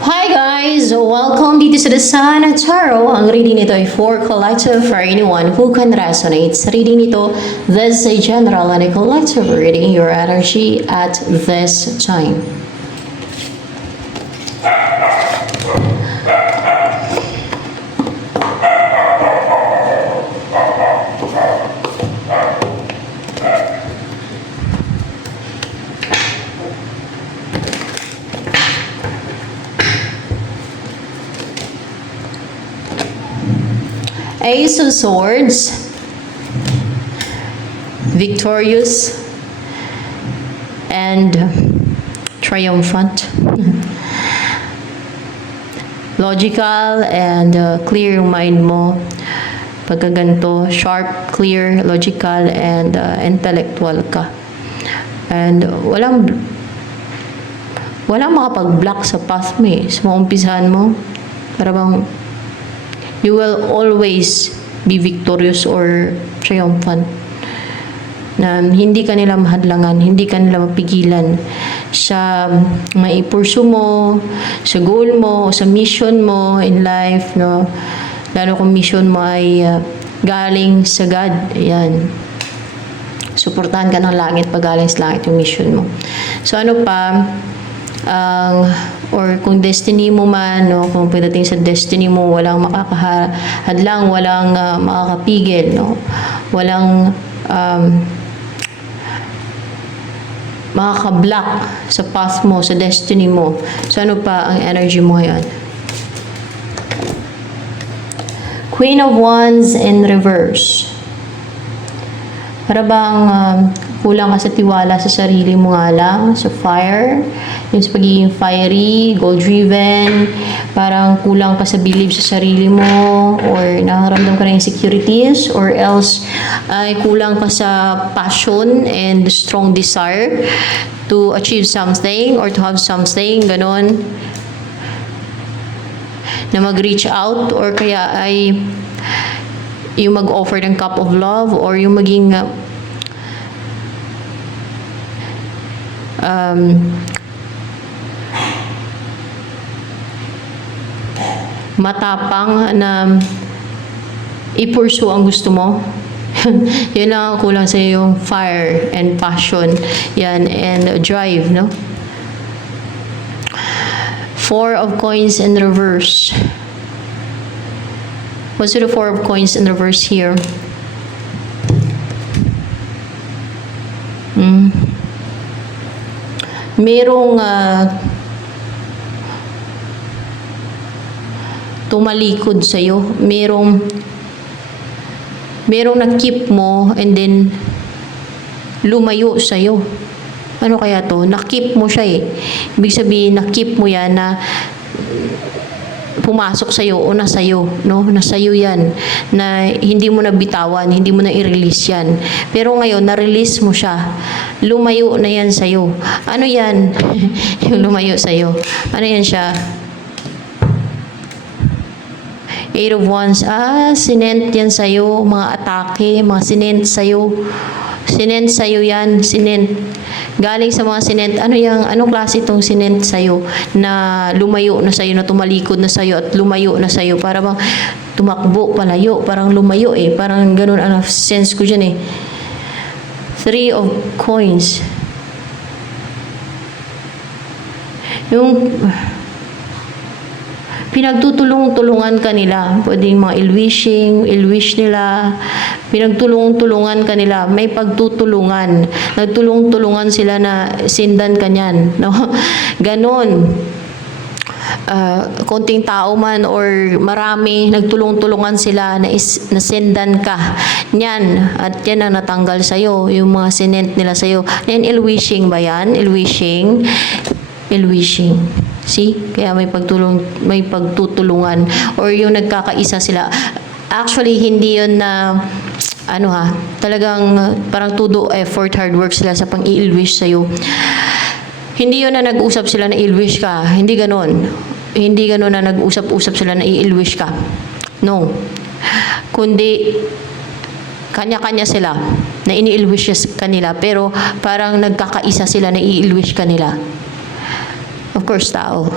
Hi guys! Welcome dito sa The Sun Tarot. Ang reading nito ay for collective for anyone who can resonate. Sa reading nito, this is a general and a collective reading your energy at this time. Ace of Swords, victorious and triumphant, logical and clear yung mind mo. Pagka ganito, sharp, clear, logical and intellectual ka. And walang makapag-block sa path mo sa mga umpisahan mo. Para bang you will always be victorious or triumphant. Na hindi ka nila mahadlangan, hindi ka nila mapigilan sa maipursu mo, sa goal mo, sa mission mo in life, no? Lalo kung mission mo ay galing sa God, ayan. Suportahan ka ng langit pag galing sa langit yung mission mo. So ano pa, or kung destiny mo man, no, kung pagdating sa destiny mo, walang makakahadlang, walang makakapigil, no? Walang makaka-block sa path mo, sa destiny mo. So ano pa ang energy mo ngayon? Queen of Wands in reverse. Para bang kulang ka sa tiwala sa sarili mo nga lang, sa fire, yung sa pagiging fiery, goal-driven, parang kulang pa sa believe sa sarili mo, or nakaramdam ka ng insecurities, or else ay kulang pa sa passion and strong desire to achieve something or to have something, ganon, na mag-reach out, or kaya ay yung mag-offer ng cup of love, or yung maging matapang na i-pursue ang gusto mo. Yun lang ang kulang sa yung fire and passion, yan, and drive, no? Four of coins in reverse. What's the four of coins in reverse here? Merong tumalikod sa'yo. Merong na-keep mo and then lumayo sa'yo. Ano kaya to? Na-keep mo siya Ibig sabihin, na-keep mo yan na pumasok sa'yo o nasa'yo, no? Nasa'yo yan. Na hindi mo na bitawan, hindi mo na i-release yan. Pero ngayon, na-release mo siya. Lumayo na yan sa'yo. Ano yan? Yung lumayo sa'yo. Ano yan siya? Eight of Wands. Sinent yan sa'yo. Mga atake, mga sinent sa'yo. Sinent sa'yo yan. Sinent. Galing sa mga sinent. Anong klase itong sinent sa'yo? Na lumayo na sa'yo, na tumalikod na sa'yo at lumayo na sa'yo. Para bang tumakbo, palayo. Parang lumayo Parang ganun ang sense ko dyan Three of coins. Yung pinagtutulong-tulungan ka nila. Pwedeng mga il-wish nila. Pinagtulong-tulungan ka nila. May pagtutulungan. Nagtulong-tulungan sila na sindan ka niyan. No? Ganon. Konting tao man or marami, nagtulong-tulungan sila na nasendan ka niyan, at yan ang natanggal sa'yo, yung mga sinent nila sa'yo. Yan, il-wishing ba yan? Il-wishing. See? Kaya may pagtutulungan or yung nagkakaisa sila. Actually, hindi yun na talagang parang todo effort, hard work sila sa pang-i-wish sa'yo. Hindi yun na nag-usap sila na i-wish ka. Hindi ganon. Hindi ganon na nag-usap-usap sila na i-wish ka. No. Kundi, kanya-kanya sila na ini-wish kanila, pero parang nagkakaisa sila na i-wish kanila. Of course, tao.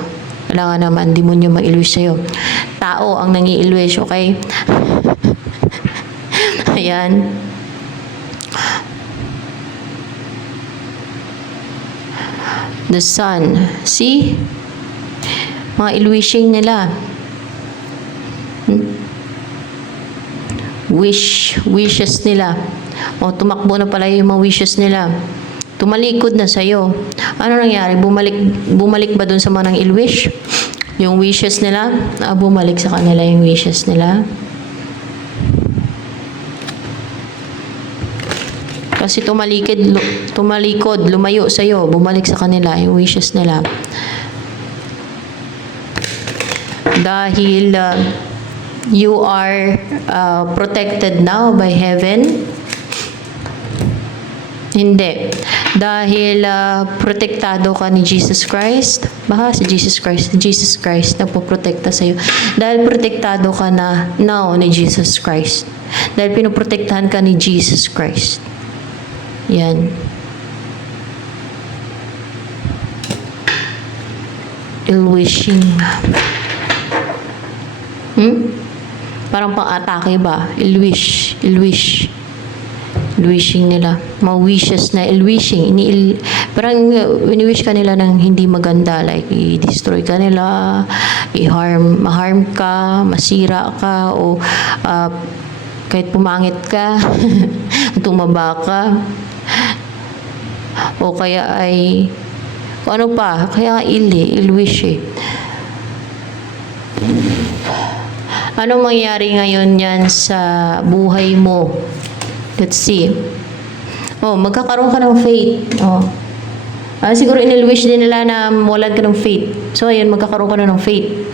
Kailangan naman demonyo mag-ilwish sa'yo. Tao ang nangi-ilwish, okay? Ayan. The sun. See? Mga ilwishing nila. Wishes nila. O, tumakbo na pala yung mga wishes nila. Tumalikod na sa'yo. Ano nangyari? Bumalik ba dun sa mga nang ilwish? Yung wishes nila? Bumalik sa kanila yung wishes nila. Kasi tumalikod, lumayo sa'yo, bumalik sa kanila yung wishes nila. Dahil you are protected now by heaven. Hindi. Dahil protektado ka ni Jesus Christ. Baka si Jesus Christ nagpoprotekta sa'yo. Dahil protektado ka na now ni Jesus Christ. Dahil pinoprotektahan ka ni Jesus Christ. Yan. Ill-wishing. Parang pang-atake ba? Ill-wish. Wishing nila. Mga wishes na ill-wishing. Parang wini-wish ka nila ng hindi maganda. Like, i-destroy ka nila, ma-harm ka, masira ka, o kahit pumangit ka, tumaba ka, o kaya ay, ano pa, kaya ill-wish eh. Anong mangyari ngayon yan sa buhay mo? Let's see. Magkakaroon ka ng faith. Siguro inil-wish din nila na mawalan ka ng faith. So, ayun, magkakaroon ka na ng faith.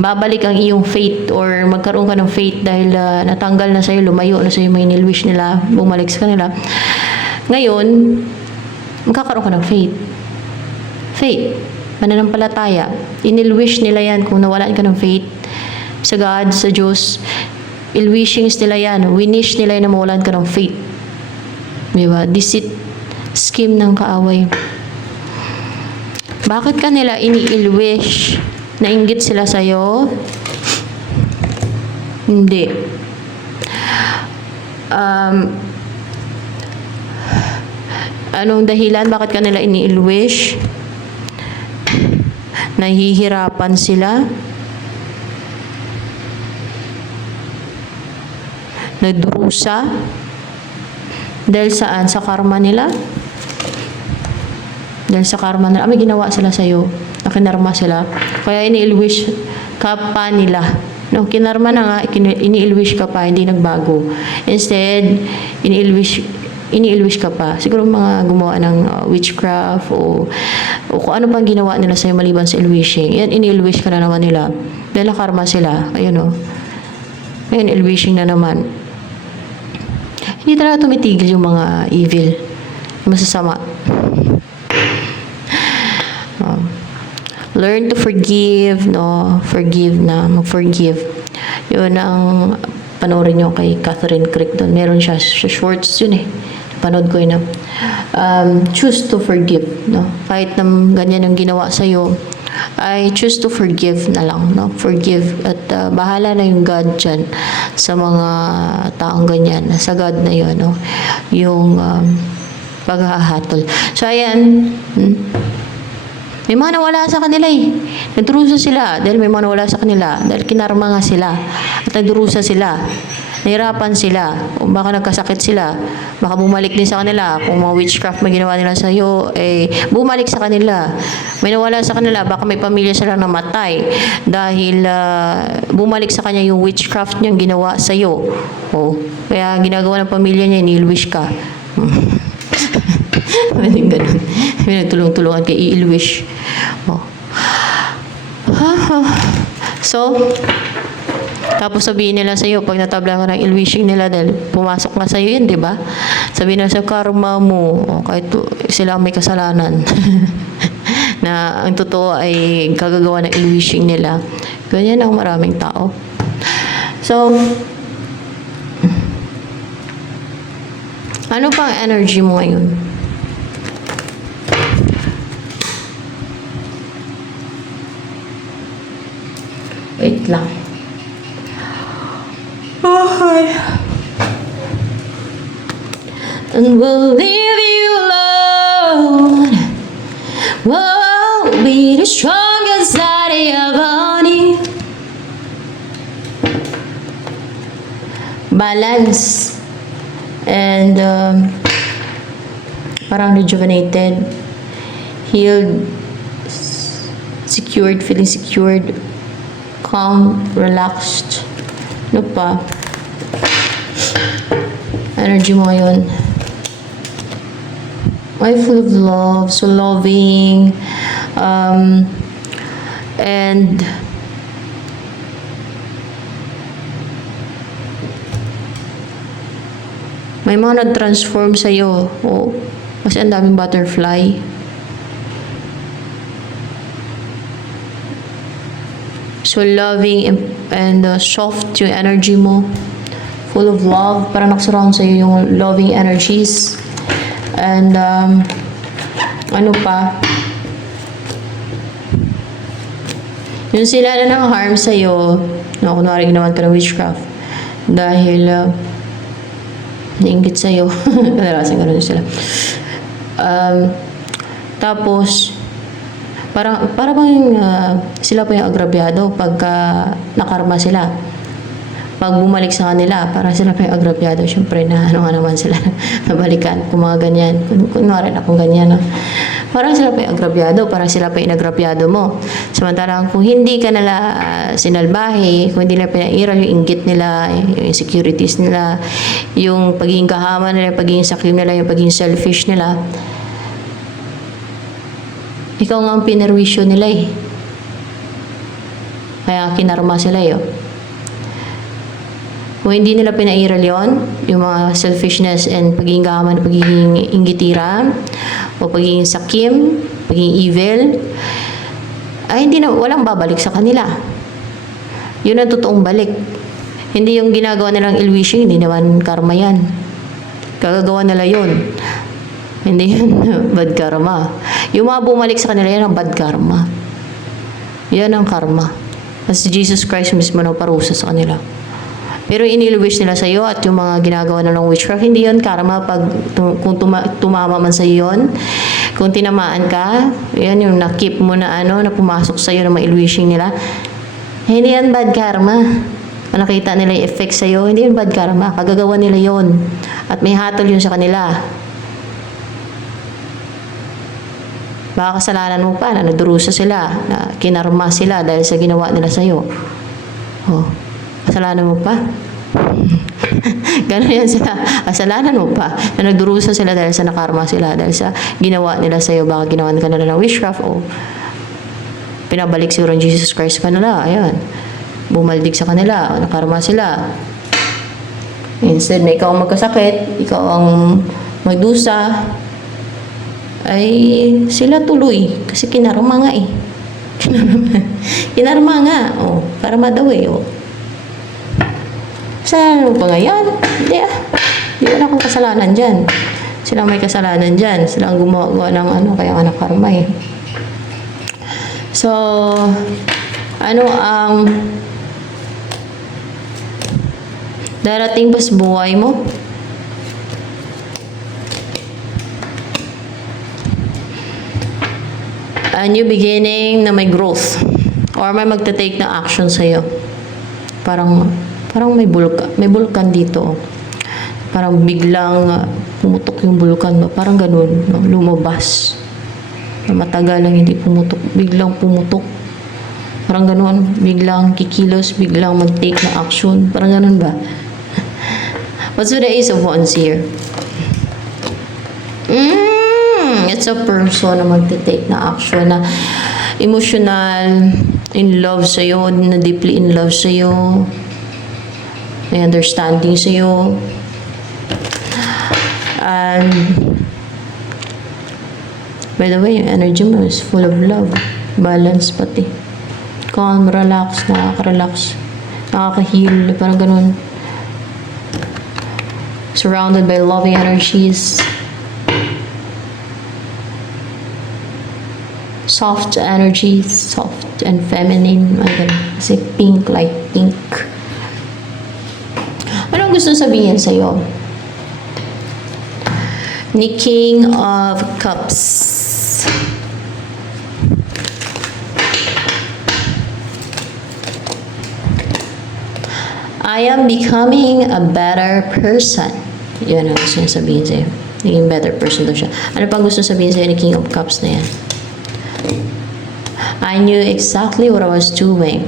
Babalik ang iyong faith or magkaroon ka ng faith dahil natanggal na sa'yo, lumayo na sa'yo may inil-wish nila, bumalik sa kanila. Ngayon, magkakaroon ka ng faith. Faith. Pananampalataya. Inil-wish nila yan kung nawalan ka ng faith sa God, sa Diyos. Ill-wishings nila yan. Winish nila yan na mawalan ka ng faith. Diba? Deceit, scheme ng kaaway. Bakit ka nila ini-ill-wish? Nainggit sila sa'yo? Hindi. Anong dahilan? Bakit ka nila ini-ill-wish? Nahihirapan sila? Nagdurusa? Dahil saan? Sa karma nila? Dahil sa karma nila. May ginawa sila sa'yo. Nakinarma sila. Kaya ini-ill-wish ka pa nila. No, kinarma na nga, ini-ill-wish ka pa, hindi nagbago. Instead, ini-ill-wish ka pa. Siguro mga gumawa ng witchcraft o kung ano pang ginawa nila sa'yo maliban sa ill-wishing. Yan, ini-ill-wish ka na naman nila. Dahil karma sila. Ayun o. Ngayon, ill-wishing na naman. Hindi talaga tumitigil yung mga evil. Masasama. Learn to forgive, no? Forgive na. Mag-forgive. Yun ang panoorin nyo kay Catherine Crick doon. Meron siya sa shorts yun eh. Panood ko yun na. Choose to forgive, no? Kahit na ganyan yung ginawa sa'yo, I choose to forgive na lang, no? Forgive. At bahala na yung God dyan sa mga taong ganyan. Sa God na yun, no? Yung paghahatol. So, ayan. May mga nawala sa kanila eh. Nagdurusa sila dahil may mga nawala sa kanila. Dahil kinarma nga sila. At nagdurusa sila. Nahirapan sila. O baka nagkasakit sila. Baka bumalik din sa kanila. Kung mga witchcraft may ginawa nila sa iyo, bumalik sa kanila. May nawala sa kanila. Baka may pamilya sila namatay. Dahil bumalik sa kanya yung witchcraft niyang ginawa sa iyo. Kaya ginagawa ng pamilya niya, nil-wish ka. Ganun. May nagtulong-tulungan kay i-wish. So, tapos sabihin nila sa iyo pag natabla ka ng ill-wishing nila dahil pumasok na sa iyo yun, di ba? Sabihin nila sa karma mo, kahit sila ang may kasalanan. Na ang totoo ay kagagawa ng ill-wishing nila. Ganyan ang maraming tao. So, ano pang energy mo ngayon? Wait lang. Okay. And we'll leave you alone. We'll be the strongest that I ever knew. Balance. And parang rejuvenated, healed, secured, feeling secured, calm, relaxed. Ano pa? Energy mo ngayon. Ay, full of love, so loving, and may mga nag-transform sa'yo. Oh, kasi ang daming butterfly. So loving and soft yung energy mo. Full of love. Parang nakasurround sa'yo yung loving energies. And ano pa? Yung sila na nang-harm sa'yo, no, kunwari ginawan ka ng witchcraft. Dahil nainggit sa'yo. Kadalasan gano'n sila. Tapos, para bang sila pa yung agrabyado pagka nakarma sila. Pag bumalik sa kanila, parang sila pa yung agrabyado. Siyempre na ano nga naman sila nabalikan kung mga ganyan. Kunwari na kung ganyan. No? Parang sila pa yung agrabyado, parang sila pa yung agrabyado mo. Samantalang kung hindi ka nila sinalbahe, kung hindi nila pinairal yung inggit nila, yung insecurities nila, yung pagiging kahaman nila, yung pagiging sakim nila, yung pagiging selfish nila, ikaw nga ang pinerwisyo nila eh. Kaya kinarma sila eh. Kung hindi nila pinairal yon, yung mga selfishness and pagiging gaman, pagiging inggitira, o pagiging sakim, pagiging evil, ay hindi na, walang babalik sa kanila. Yun ang totoong balik. Hindi yung ginagawa nilang ill-wishing, hindi naman karma yan. Kagagawa nila yun. Hindi yan bad karma. Yung mga bumalik sa kanila, yan ang bad karma. Yan ang karma. Kasi Jesus Christ mismo nang parusa sa kanila. Pero inil-wish nila sa iyo at yung mga ginagawa na ng witchcraft, hindi yon karma pag kung tumama man sa iyo yon. Kung tinamaan ka, yan yung nakip mo na na pumasok sa iyo ng mga ill-wishing nila. Hindi yan bad karma. Kung nakita nila yung effect sa iyo, hindi yan bad karma. Kagagawa nila yon. At may hatol yun sa kanila. Baka kasalanan mo pa na nagdurusa sila, na kinarma sila dahil sa ginawa nila sa iyo. Oh. Kasalanan mo pa. Gano'n yan sila. Kasalanan mo pa. Na nagdurusa sila dahil sa nakarma sila. Dahil sa ginawa nila sa'yo. Baka ginawa ka nila ng witchcraft o pinabalik siguro ng Jesus Christ sa kanila. Ayan. Bumaldig sa kanila. O nakarma sila. Instead na ikaw ang magkasakit, ikaw ang magdusa, ay sila tuloy. Kasi kinarma nga eh. Kinarma nga. O, karma daw eh. O. Kasalanan mo ba ngayon? Hindi ah. Hindi wala akong kasalanan dyan. Sila may kasalanan dyan. Sila ang gumawa ng kaya nga nakarma eh. So, ano ang darating pa sa buhay mo? A new beginning na may growth. Or may magta-take na action sa'yo. Parang may bulkan dito. Parang biglang pumutok yung bulkan mo. Parang ganun, no? Lumabas. Matagal lang hindi pumutok. Biglang pumutok. Parang ganun. Biglang kikilos, biglang mag-take na action. Parang ganun ba? What's with the Ace of Wands here? It's a person na mag-take na action, na emotional, in love sa'yo, na deeply in love sa'yo. May understanding sa'yo. And by the way, yung energy mo is full of love. Balance pati. Calm, relax, nakaka-relax. Nakaka-heal, parang ganun. Surrounded by loving energies. soft energy, soft and feminine. Kasi pink, light pink. Anong gusto sabihin sa'yo? Ni King of Cups. I am becoming a better person. Yun ang gusto niya sabihin sa'yo. Naging better person daw siya. Ano pang gusto sabihin sa'yo ni King of Cups na yan? I knew exactly what I was doing.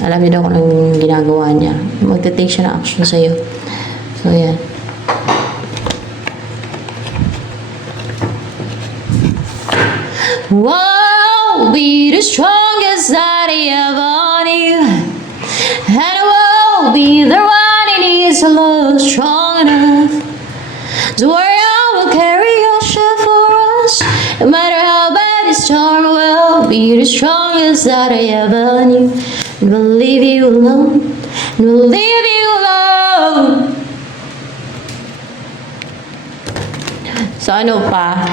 Alam niyo daw kung anong ginagawa niya. Magte-take siya ng action sa'yo. So, yan. Wow, be the strongest that I ever knew. And I will be the one who needs a love strong enough. So where I will carry your ship for us. No matter how bad the storm, will be the strongest that I ever knew. And we'll leave you alone. And we'll leave you alone. So ano pa?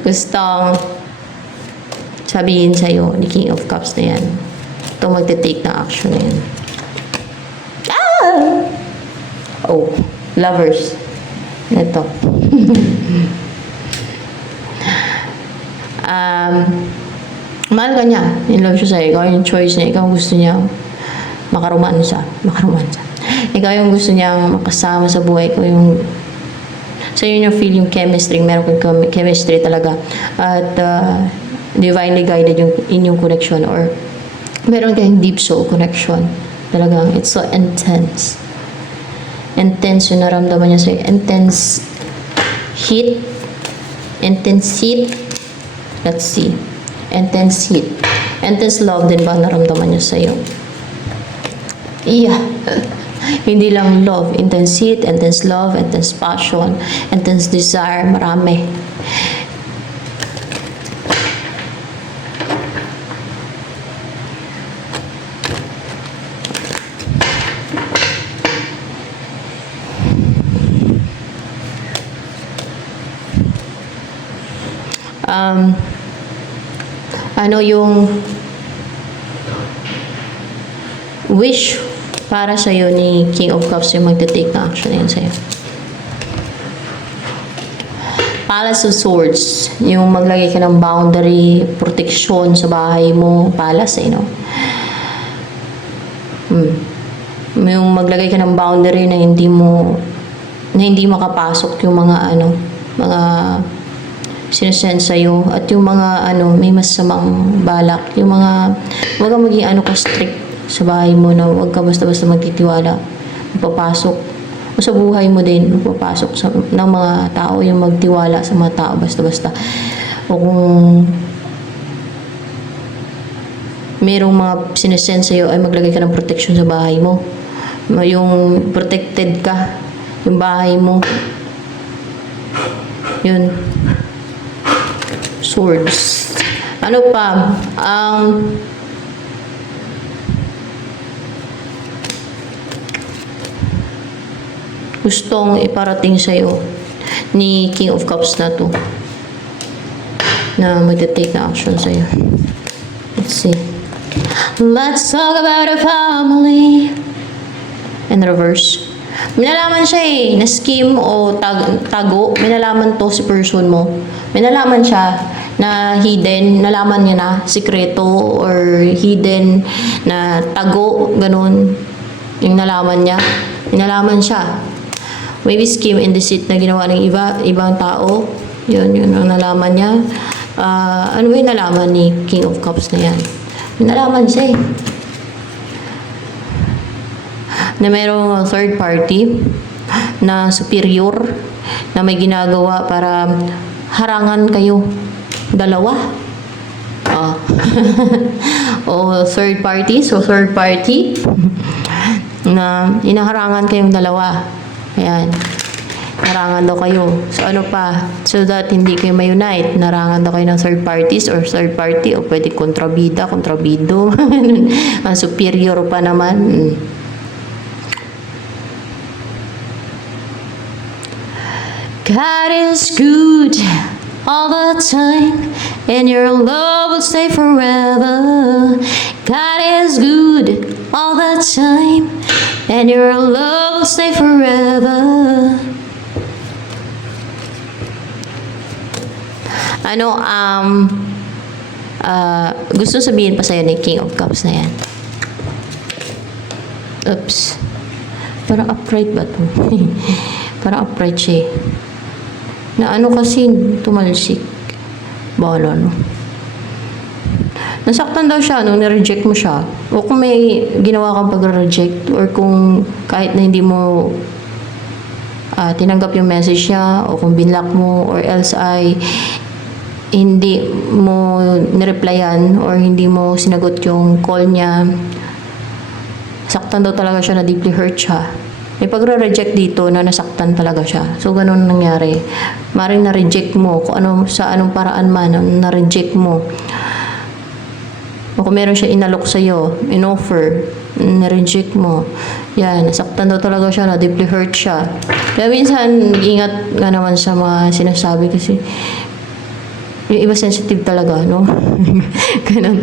Gustong sabihin sa'yo ni King of Cups na yan. Ito magte-take ng action na yan. Oh, lovers. Ito. Mahal ka niya. In love siya sa'yo. Ikaw yung choice niya. Ikaw gusto niya makaromansa. Ikaw yung gusto niya makasama sa buhay ko. Yung so yun yung feel yung chemistry. Meron kang chemistry talaga. At divinely guided yung inyong connection. Or meron kayong deep soul connection. Talagang it's so intense. Intense yung naramdaman niya sa'yo. Intense heat. Intense heat. Let's see. Intense heat. Intense love din ba naramdaman niya sa'yo? Yeah. Hindi lang love. Intense heat, intense love, intense passion, intense desire. Marami. Ano yung wish para sa'yo ni King of Cups yung magte-take na action yan sa'yo? Palace of Swords, yung maglagay ka ng boundary, protection sa bahay mo, palace no? Yung maglagay ka ng boundary na hindi makapasok yung mga mga sinesend sa'yo at yung mga may masamang balak, yung mga wag kang maging ka strict sa bahay mo na wag ka basta-basta magtitiwala, papasok o sa buhay mo din, papasok ng mga tao yung magtiwala sa mga tao basta-basta. O kung merong mga sinesend sa'yo ay maglagay ka ng protection sa bahay mo, yung protected ka yung bahay mo, yun. Swords. Ano pa? Gustong iparating sa'yo ni King of Cups na to, na magte-take na action sa'yo. Let's see. Let's talk about a family. In reverse. Minalaman siya na scheme o tago. Minalaman to si person mo. Minalaman siya na hidden, nalaman niya na sikreto or hidden na tago, ganun. Yung nalaman niya. Minalaman siya. Maybe scheme and deceit na ginawa ng ibang tao. Yun ang nalaman niya. Ano ba yung nalaman ni King of Cups na yan? Minalaman siya na mayroong third party na superior na may ginagawa para harangan kayo dalawa. O third party, so third party na inaharangan kayong dalawa. Ayan. Harangan daw kayo. So ano pa? So that hindi kayo ma-unite. Narangan daw kayo ng third parties or third party o pwede kontrabido. Ang superior pa naman. God is good all the time, and your love will stay forever. God is good all the time, and your love will stay forever. Ano, gusto sabihin pa sa'yo ni King of Cups na yan. Oops. Parang upright ba to? Parang upright siya eh. Na ano kasi tumalsik. Bahala no. Nasaktan daw siya nung nireject mo siya. O kung may ginawa kang pag-reject or kung kahit na hindi mo tinanggap yung message niya o kung binlock mo or else ay hindi mo nireplyan or hindi mo sinagot yung call niya, saktan daw talaga siya, na deeply hurt siya. May pagre-reject dito na nasaktan talaga siya. So, ganun nangyari. Maring na-reject mo, kung ano, sa anong paraan man, na-reject mo. O kung meron siya inalok sa'yo, in-offer, na-reject mo. Yan, nasaktan daw talaga siya, na deeply hurt siya. Kaya minsan, ingat nga naman sa mga sinasabi kasi yung iba sensitive talaga, no? Ganun.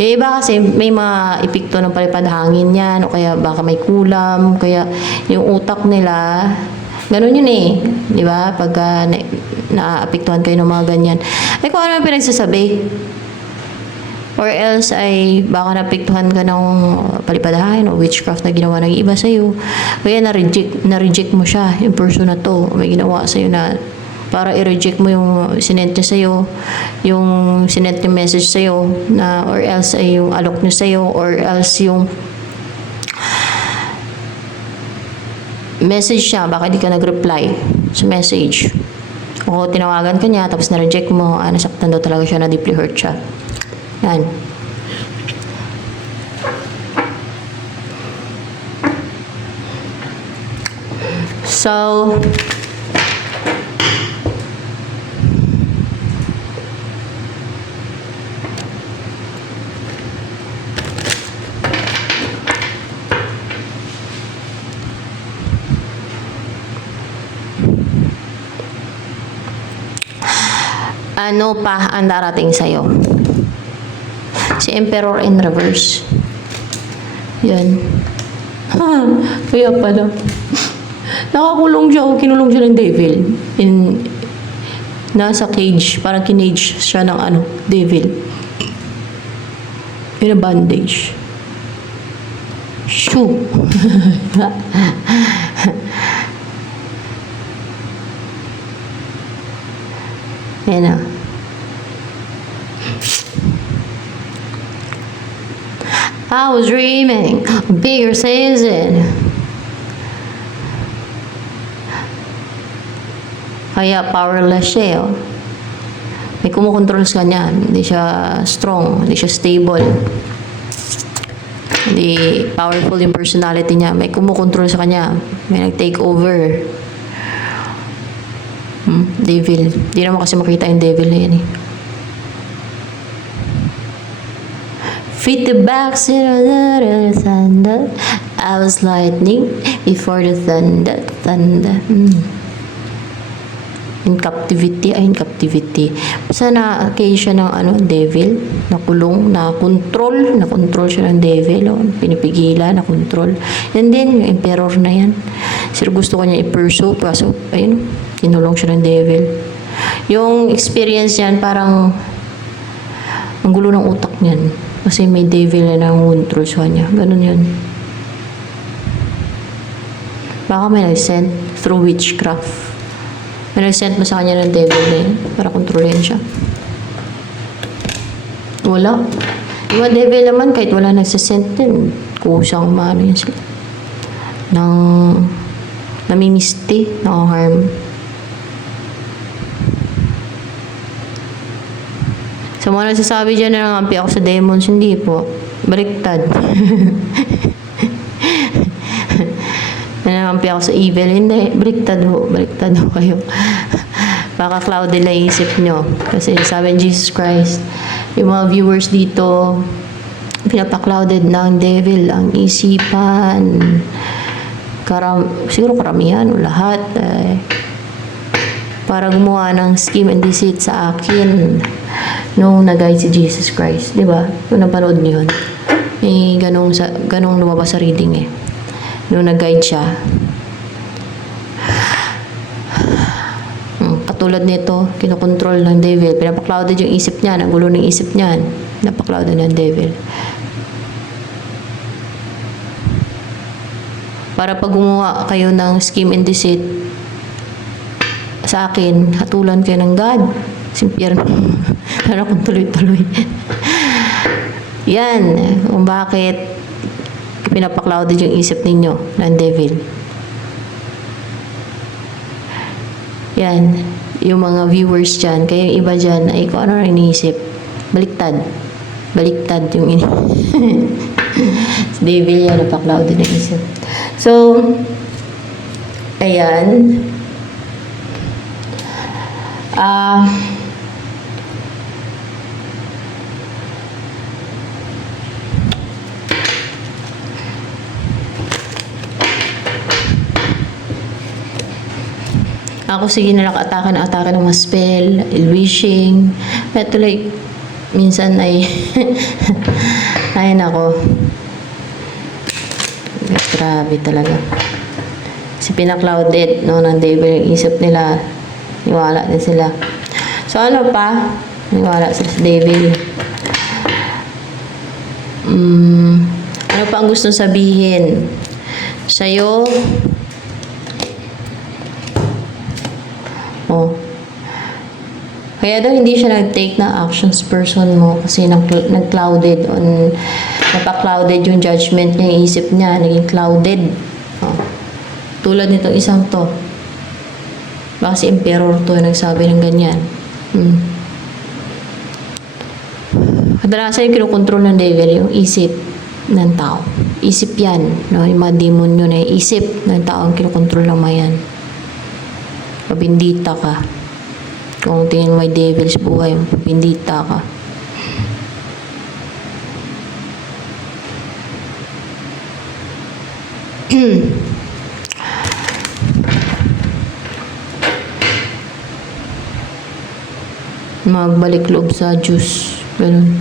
Yung iba kasi may mga epekto ng palipad hangin yan, o kaya baka may kulam, kaya yung utak nila, ganun yun eh. Di ba? Pagka naapektuhan kayo ng mga ganyan. Ay kung ano yung pinagsasabi. Or else ay baka naapektuhan ka ng palipad hangin o witchcraft na ginawa ng iba sa'yo. Kaya na-reject mo siya, yung person na to, may ginawa sa'yo na para i-reject mo yung sinent niya sa'yo, yung sinent yung message sa'yo, na, or else ay yung alok niya sa'yo, or else yung message niya, baka di ka nag-reply sa message. O tinawagan ka niya, tapos na-reject mo, nasaktan daw talaga siya, na deeply hurt siya. Yan. So, ano pa ang darating sa'yo? Si Emperor in reverse. Yan. Kaya pala. Nakakulong siya o kinulong siya ng devil. Nasa cage. Parang kinage siya ng devil. In a bandage. Shoo. Yan na. I was dreaming of bigger season. Kaya powerless siya. May kumukontrol sa kanya. Hindi siya strong. Hindi siya stable. Hindi powerful yung personality niya. May kumukontrol sa kanya. May nag-take over. Devil. Hindi naman kasi makita yung devil na yan eh. Feed the backs in the thunder. I was lightning before the thunder. In captivity. Basta na-case siya ng devil. Nakulong, na-control siya ng devil. Pinipigilan, na-control. And then, yung emperor na yan. Sir gusto ko niya i-pursue. Kaso, ayun, kinulong siya ng devil. Yung experience yan, parang ang gulo ng utak niyan. Kasi may devil na nang-control sa kanya. Ganun yun. Baka may nag-send through witchcraft. May nag-send mo sa kanya ng devil na yun para kontrolin siya. Wala. Yung mga devil naman, kahit wala nagsasend din, kusang maano yun sila. Namimisti, nang-harm. Sa mga nagsasabi dyan na nangampi ako sa demons, hindi po. Baliktad. Nangampi ako sa evil, hindi. Baliktad ho kayo. Baka cloudy na isip nyo. Kasi sabi ni Jesus Christ, yung mga viewers dito, pinapaklouded ng devil ang isipan. Siguro karamihan o lahat. para gumawa ng scheme and deceit sa akin nung nag-guide si Jesus Christ. Di ba? Nung napanood niyo yun. Ganong lumabas sa reading eh. Nung nag-guide siya. Katulad nito, kinokontrol ng devil. Pinapaklouded yung isip niya, nagulo ng isip niya. Napaklouded ng devil. Para pag gumawa kayo ng scheme and deceit sa akin, hatulan kayo ng God. Simpyerno. Ano kung tuloy-tuloy. Yan. Kung bakit pinapaklauded yung isip ninyo ng devil. Yan. Yung mga viewers dyan, kaya yung iba dyan, ay kung ano na iniisip. Baliktad. Baliktad yung devil yan, napaklauded ng isip. So, ayan. Ako sige na atake ng mga spell, wishing. Ito like, minsan ay, ay nako. Grabe talaga. Kasi pinaklouded, no, ng devil yung isip nila. Niwala din sila. So, ano pa? Niwala sila sa devil. Ano pa ang gusto sabihin? Sa'yo, kaya daw hindi siya nag-take na actions person mo kasi nag-clouded on, napaka-clouded yung judgment niya, yung isip niya, naging clouded. Tulad nitong isang to. Baka si Emperor to nagsabi ng ganyan. Kadalasan yung kinukontrol ng devil, yung isip ng tao. Isip yan. No? Yung mga demon yun ay isip ng tao ang kinukontrol ng mayan. Pabindita ka. Kung tingin mo may devil sa buhay, pabindita ka. Magbalik loob sa Diyos. Ganun.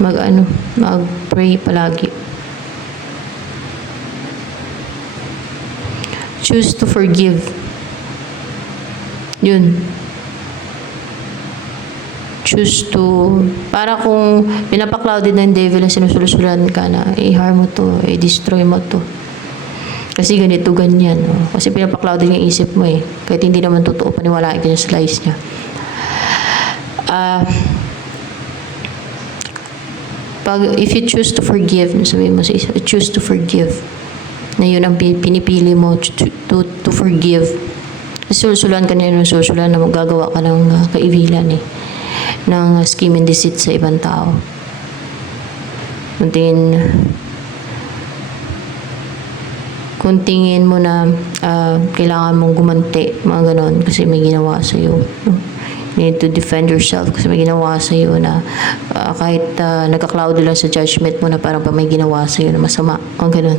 Mag-pray palagi. Choose to forgive. Yun. Choose to, para kung pinapaklouded ng devil na sinusulusulan ka na, i-harm mo to, i-destroy mo to. Kasi ganito, ganyan. No? Kasi pinapaklouded yung isip mo eh. Kahit hindi naman totoo, paniwalaan ka sa lies niya. If you choose to forgive, sabihin mo sa isa, choose to forgive. Na yun ang pinipili mo, to forgive. Susulan ka na yun, susulan na magagawa ka ng kaibilan eh. Ng scheme and deceit sa ibang tao. Kung tingin mo na kailangan mong gumanti, mga ganon, kasi may ginawa sa'yo. You need to defend yourself kasi may ginawa sa'yo na kahit nagka-cloud lang sa judgment mo na parang pa may ginawa sa'yo na masama. O ganun.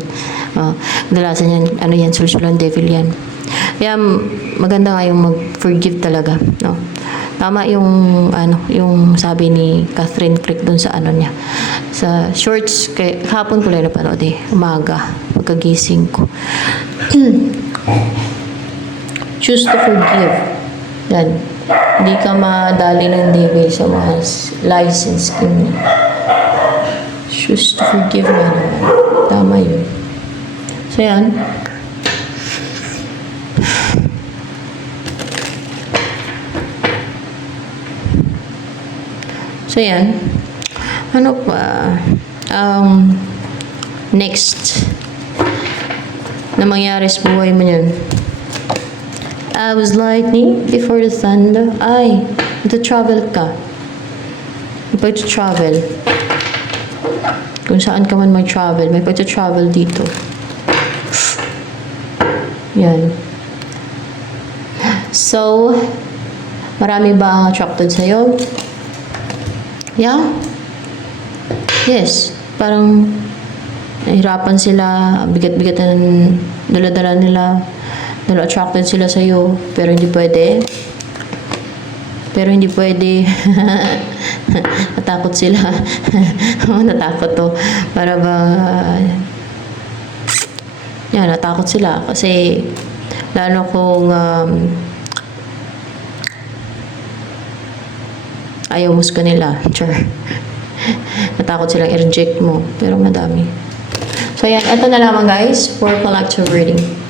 Kadalasan yan, solution devil yan. Kaya maganda nga yung mag-forgive talaga. No? Tama yung sabi ni Catherine Crick dun sa niya. Sa shorts, hapon ko lang napanood eh. Umaga, pagkagising ko. Choose to forgive. Yan. Hindi ka madali ng devil sa mga license scheme. Choose to forgive na naman. Tama yun. So yan. So yan. Ano pa? Next. Na mangyari sa buhay mo yun. I was lightning before the thunder. Ay, travel ka. Pag-travel. Kung saan ka man mag-travel, may pag-travel dito. Yan. So, marami ba ang attracted sa'yo? Yeah? Yes. Parang nahirapan sila, bigat-bigatan, dala-dala nila. Dahil attracted sila sa'yo, pero hindi pwede. Pero hindi pwede. Natakot sila. Oo, natakot to. Para ba... yan, natakot sila. Kasi, lalo kung ayaw mo sa kanila. Sure. Natakot silang i-reject mo. Pero madami. So, yan. Ito na lamang guys for collective reading.